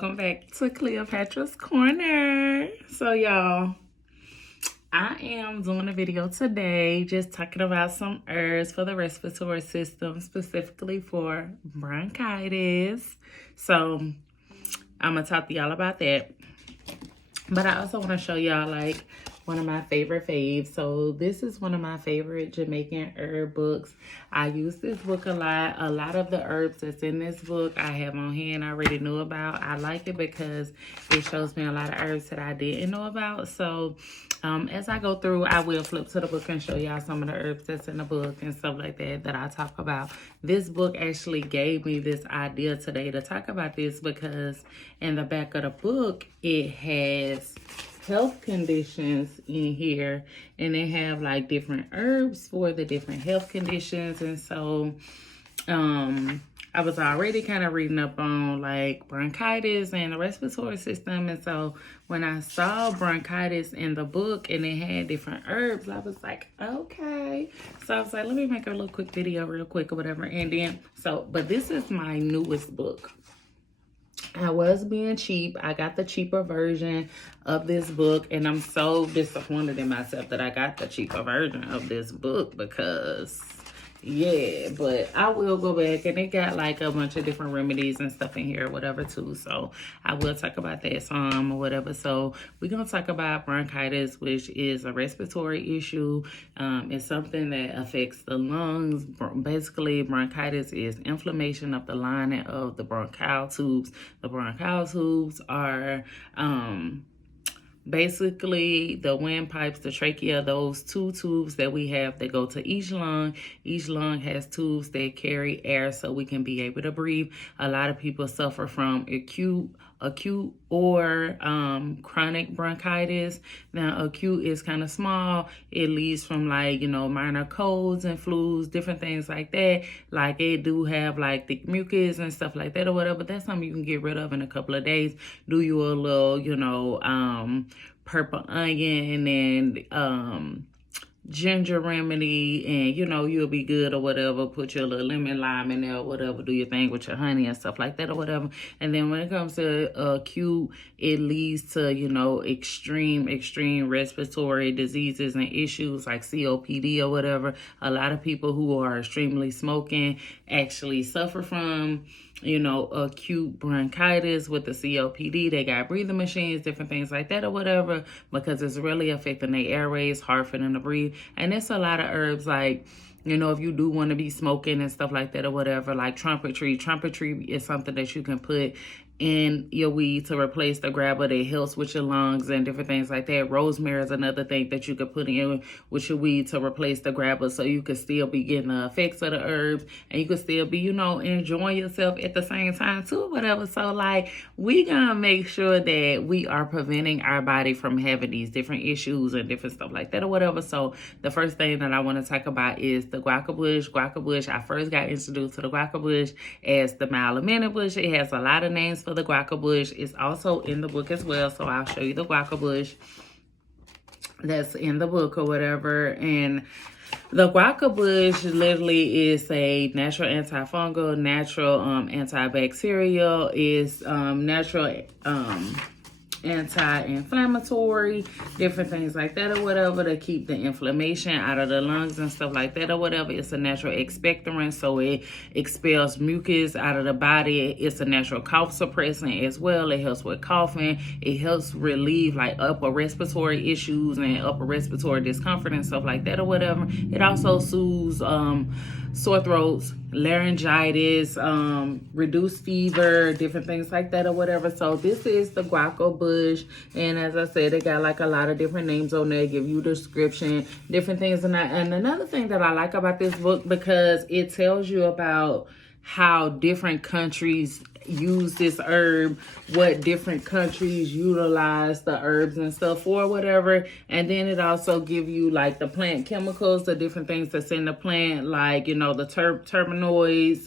welcome back to Cleopatra's Corner. So y'all, I am doing a video today just talking about some herbs for the respiratory system, specifically for bronchitis. So I'm gonna talk to y'all about that, but I also want to show y'all like one of my favorite faves. So this is one of my favorite Jamaican herb books. I use this book a lot. A lot of the herbs that's in this book I have on hand, I already knew about. I like it because it shows me a lot of herbs that I didn't know about. So as I go through, I will flip to the book and show y'all some of the herbs that's in the book and stuff like that that I talk about. This book actually gave me this idea today to talk about this because in the back of the book, it has health conditions in here, and they have like different herbs for the different health conditions. And so I was already kind of reading up on like bronchitis and the respiratory system, and so when I saw bronchitis in the book and it had different herbs, I was like, okay. So I was like, let me make a little quick video real quick or whatever. And then but this is my newest book. I was being cheap. I got the cheaper version of this book, and I'm so disappointed in myself that I got the cheaper version of this book because, yeah, but I will go back, and it got like a bunch of different remedies and stuff in here or whatever too, so I will talk about that some or whatever. So we're going to talk about bronchitis, which is a respiratory issue. It's something that affects the lungs. Basically, bronchitis is inflammation of the lining of the bronchial tubes. The bronchial tubes are basically the windpipes, the trachea, those two tubes that we have that go to each lung. Each lung has tubes that carry air so we can be able to breathe. A lot of people suffer from acute or chronic bronchitis. Now, acute is kind of small. It leads from like, minor colds and flus, different things like that. Like it do have like thick mucus and stuff like that or whatever. That's something you can get rid of in a couple of days. Do you a little, purple onion and ginger remedy, and you'll be good or whatever. Put your little lemon lime in there or whatever. Do your thing with your honey and stuff like that or whatever. And then when it comes to acute, it leads to extreme respiratory diseases and issues like COPD or whatever. A lot of people who are extremely smoking actually suffer from acute bronchitis with the COPD. They got breathing machines, different things like that or whatever, because it's really affecting their airways, hard for them to breathe. And it's a lot of herbs like, if you do want to be smoking and stuff like that or whatever, like trumpetry. Trumpetry is something that you can put in your weed to replace the grabber that helps with your lungs and different things like that. Rosemary is another thing that you could put in with your weed to replace the grabber, so you could still be getting the effects of the herbs and you could still be, enjoying yourself at the same time too, whatever. So like, we gonna make sure that we are preventing our body from having these different issues and different stuff like that or whatever. So the first thing that I want to talk about is the guaca bush. Guaca bush, I first got introduced to the guaca bush as the mile-a-minute bush. It has a lot of names for the guaca bush. Is also in the book as well, so I'll show you the guaca bush that's in the book or whatever. And the guaca bush literally is a natural antifungal, natural antibacterial, is natural anti-inflammatory, different things like that or whatever, to keep the inflammation out of the lungs and stuff like that or whatever. It's a natural expectorant, so it expels mucus out of the body. It's a natural cough suppressant as well. It helps with coughing. It helps relieve like upper respiratory issues and upper respiratory discomfort and stuff like that or whatever. It also soothes sore throats, laryngitis, reduced fever, different things like that or whatever. So this is the guaca bush, and as I said, they got like a lot of different names on there, give you description, different things. And another thing that I like about this book, because it tells you about how different countries use this herb, what different countries utilize the herbs and stuff for, whatever. And then it also give you like the plant chemicals, the different things that's in the plant, like the terpenoids,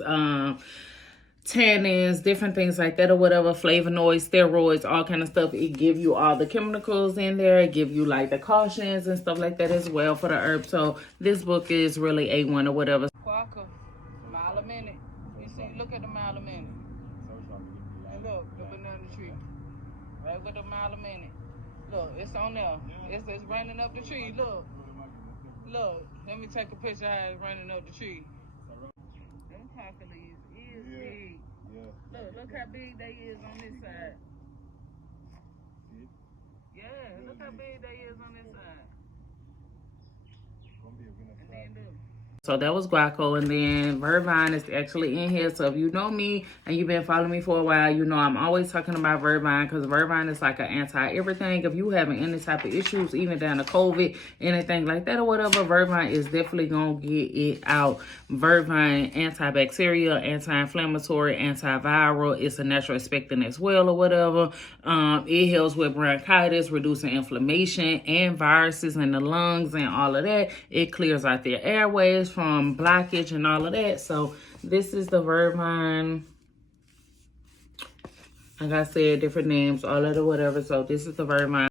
tannins, different things like that or whatever, flavonoids, steroids, all kind of stuff. It give you all the chemicals in there. It give you like the cautions and stuff like that as well for the herb. So this book is really A1 or whatever. Guaca, mile a minute. You see, look at the mile a minute. And look, the banana tree. right with a mile a minute. Look, it's on there. It's running up the tree. Look. Look. Let me take a picture of how it's running up the tree. Them cocker leaves is big. Yeah. Look how big they is on this side. Yeah, look how big they is on this side. And then look. So that was Guaco, and then Vervine is actually in here. So if you know me and you've been following me for a while, you know I'm always talking about Vervine, because Vervine is like an anti-everything. If you having any type of issues, even down to COVID, anything like that or whatever, Vervine is definitely going to get it out. Vervine, antibacterial, anti-inflammatory, antiviral. It's a natural expectant as well or whatever. It helps with bronchitis, reducing inflammation and viruses in the lungs and all of that. It clears out their airways from blockage and all of that. So this is the Vervine. Like I said, different names, all of the whatever. So this is the Vervine.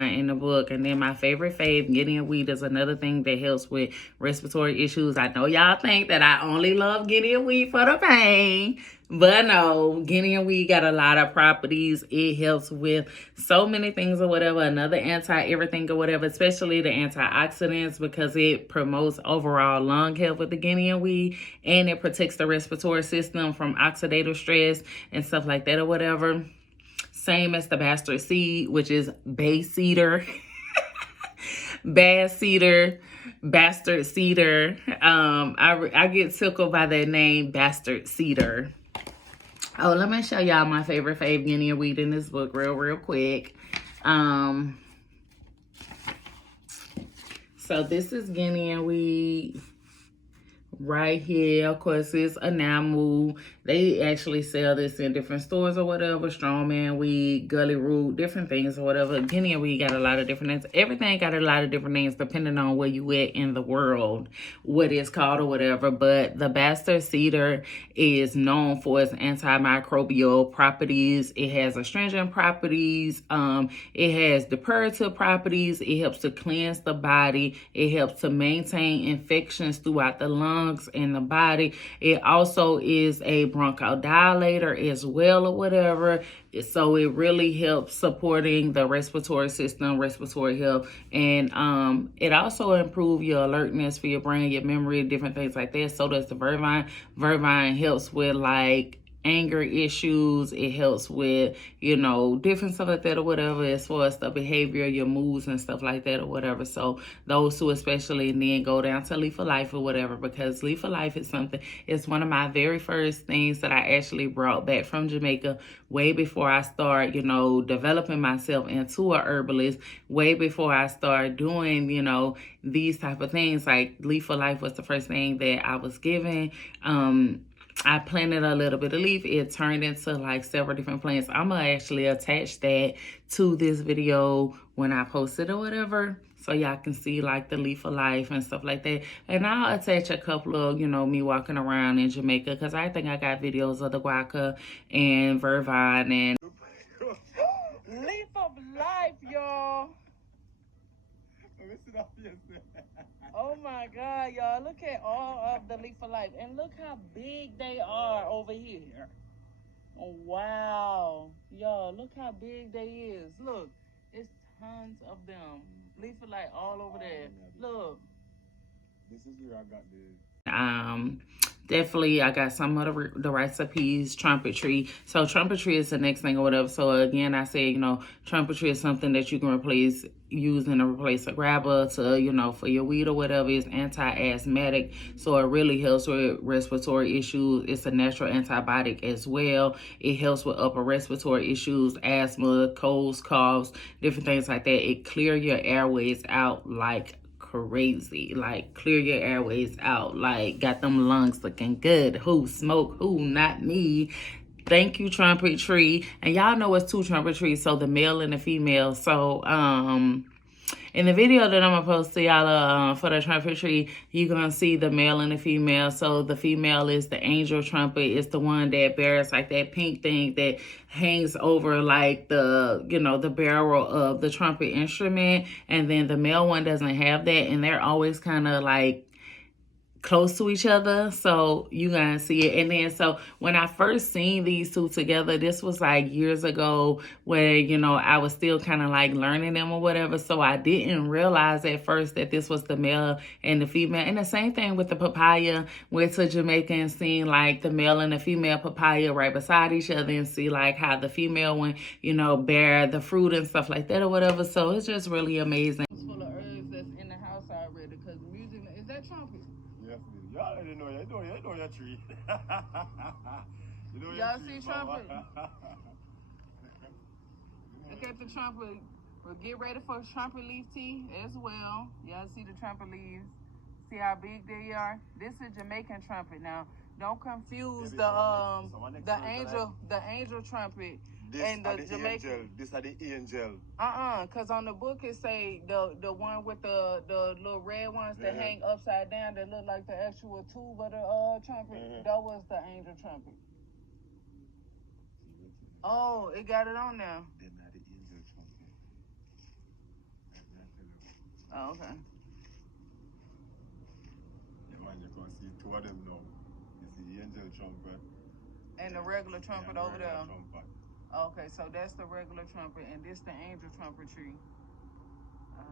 In the book. And then my favorite fave, Guinea weed, is another thing that helps with respiratory issues. I know y'all think that I only love Guinea weed for the pain, but no, Guinea weed got a lot of properties. It helps with so many things or whatever. Another anti-everything or whatever, especially the antioxidants, because it promotes overall lung health with the Guinea weed, and it protects the respiratory system from oxidative stress and stuff like that or whatever. Same as the bastard seed, which is bay cedar, bad cedar, bastard cedar. I get tickled by that name, bastard cedar. Oh, let me show y'all my favorite fave Guinea weed in this book real quick. So this is Guinea weed right here. Of course, it's enamel. They actually sell this in different stores or whatever. Strongman weed, gully root, different things or whatever. Guinea weed got a lot of different names. Everything got a lot of different names depending on where you at in the world, what it's called or whatever. But the bastard cedar is known for its antimicrobial properties. It has astringent properties. It has depurative properties. It helps to cleanse the body. It helps to maintain infections throughout the lungs and the body. It also is a bronchodilator as well or whatever. So it really helps supporting the respiratory system, respiratory health, and it also improves your alertness for your brain, your memory, different things like that. So does the Vervine. Vervine helps with like anger issues. It helps with, you know, different stuff like that or whatever, as far as the behavior, your moods and stuff like that or whatever. So those two especially, and then go down to Leaf of Life or whatever, because Leaf of Life is something, it's one of my very first things that I actually brought back from Jamaica way before I start, you know, developing myself into a herbalist, way before I start doing, you know, these type of things. Like Leaf of Life was the first thing that I was given. I planted a little bit of leaf. It turned into like several different plants. I'm going to actually attach that to this video when I post it or whatever, so y'all can see like the Leaf of Life and stuff like that. And I'll attach a couple of, you know, me walking around in Jamaica, because I think I got videos of the guaca and Vervine and Leaf of Life, y'all. Oh my God, y'all, look at all of the Leaf of Life, and look how big they are over here. Oh, wow, y'all, look how big they is. Look, it's tons of them. Leaf of Life all over there. Look. This is where I got this. Definitely, I got some of the recipes, trumpetry. So trumpetry is the next thing or whatever. So again, I say, you know, trumpetry is something that you can using to replace a grabber to, you know, for your weed or whatever. It's anti-asthmatic, so it really helps with respiratory issues. It's a natural antibiotic as well. It helps with upper respiratory issues, asthma, colds, coughs, different things like that. It clears your airways out like crazy. Like, clear your airways out. Like, got them lungs looking good. Who smoke? Who? Not me. Thank you, trumpet tree. And y'all know it's two trumpet trees, so the male and the female. So in the video that I'm gonna post to y'all for the trumpet tree, you're gonna see the male and the female. So the female is the angel trumpet. It's the one that bears like that pink thing that hangs over like the, you know, the barrel of the trumpet instrument. And then the male one doesn't have that, and they're always kind of like close to each other, so you gonna see it. And then so when I first seen these two together, this was like years ago, where I was still kind of like learning them or whatever, so I didn't realize at first that this was the male and the female. And the same thing with the papaya. Went to Jamaica and seen like the male and the female papaya right beside each other, and see like how the female one bear the fruit and stuff like that or whatever. So it's just really amazing. It's full of herbs that's in the house already, because music is that trumpet. You already know, you know your tree. Y'all see trumpet? Look at the trumpet. We'll get ready for trumpet leaf tea as well. Y'all see the trumpet leaves? See how big they are? This is Jamaican trumpet. Now, don't confuse the angel trumpet. This and the Jamaican. Angel. This are the angel. Because on the book it say the one with the little red ones that hang upside down that look like the actual tube of the trumpet. That was the angel trumpet. Oh, it got it on now. They're not the angel trumpet. Oh, okay. Yeah, man, you can see two of them now. It's the angel trumpet. And the regular trumpet over there. Trumpet. Okay, so that's the regular trumpet, and this the angel trumpetry. All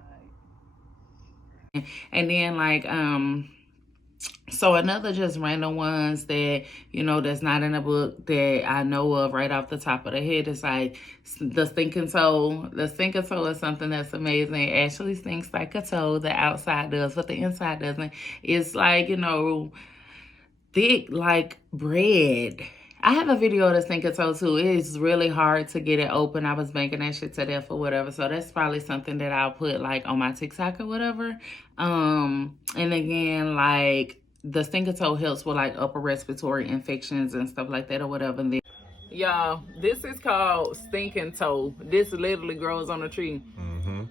right. And then like so another just random ones that that's not in a book that I know of right off the top of the head is like the stinking toe. The stinking toe is something that's amazing. It actually stinks like a toe. The outside does, but the inside doesn't. It's like thick like bread. I have a video of the stinking toe too. It is really hard to get it open. I was banking that shit to death or whatever. So that's probably something that I'll put like on my TikTok or whatever. And again, like the stinking toe helps with like upper respiratory infections and stuff like that or whatever. And then, y'all, this is called stinking toe. This literally grows on a tree. Mm-hmm.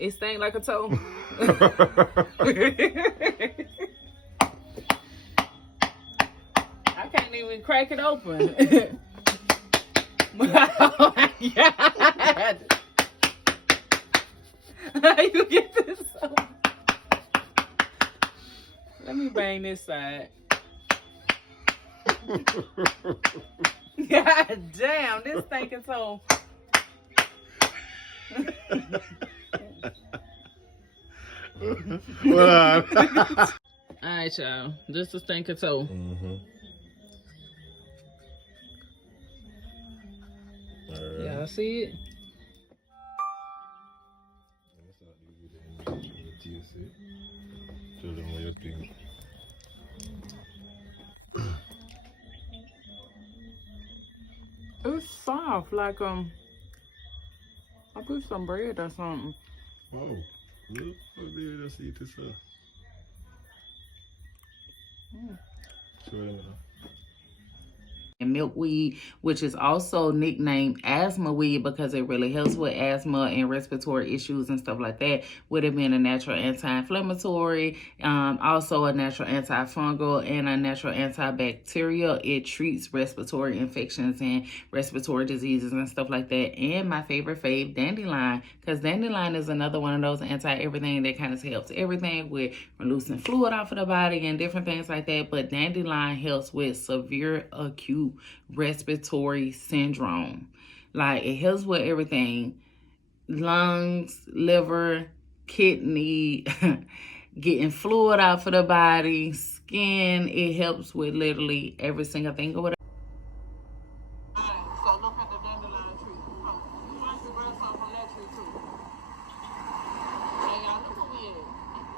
It stinks like a toe. Can't even crack it open. Oh my God. How you get this open? Let me bang this side. God damn, this stinking toe. Alright, y'all. This is stinking toe. Mm-hmm. Y'all see it? Show them what you think. It's soft, like I put some bread or something. Oh, look, I'll be able to see it as well. Show them now. And milkweed, which is also nicknamed asthma weed because it really helps with asthma and respiratory issues and stuff like that, with it being a natural anti-inflammatory, also a natural antifungal and a natural antibacterial. It treats respiratory infections and respiratory diseases and stuff like that. And my favorite fave, dandelion, because dandelion is another one of those anti-everything that kind of helps everything with releasing fluid off of the body and different things like that. But dandelion helps with severe acute respiratory syndrome. Like, it helps with everything: lungs, liver, kidney, getting fluid out of the body, skin. It helps with literally every single thing or whatever. Alright, so look at the dandelion tree. You want to grab some from that tree too. Hey y'all, look who we at.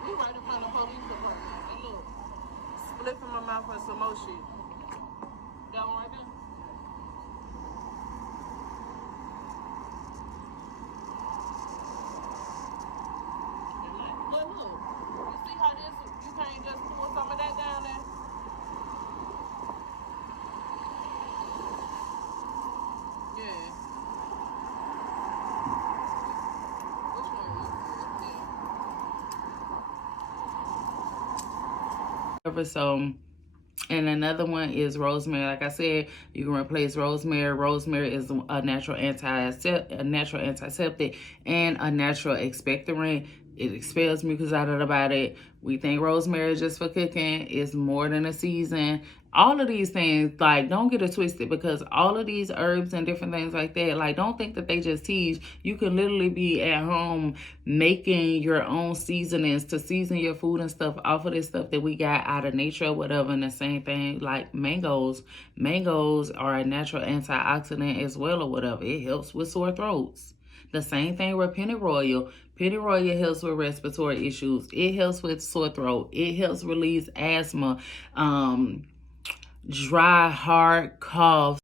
We right in front of the police department. And look, split from my mouth for some more shit. That one right there? Look, you see how this, you can't just pull some of that down there? Yeah. Which one? So, and another one is rosemary. Like I said, you can replace rosemary. Rosemary is a natural antiseptic and a natural expectorant. It expels mucus out of the body. We think rosemary is just for cooking. It's more than a season. All of these things, like, don't get it twisted, because all of these herbs and different things like that, like, don't think that they just tease. You can literally be at home making your own seasonings to season your food and stuff off of this stuff that we got out of nature or whatever. And the same thing, like mangoes. Mangoes are a natural antioxidant as well or whatever. It helps with sore throats. The same thing with pennyroyal. Pennyroyal helps with respiratory issues. It helps with sore throat. It helps release asthma, dry, hard cough.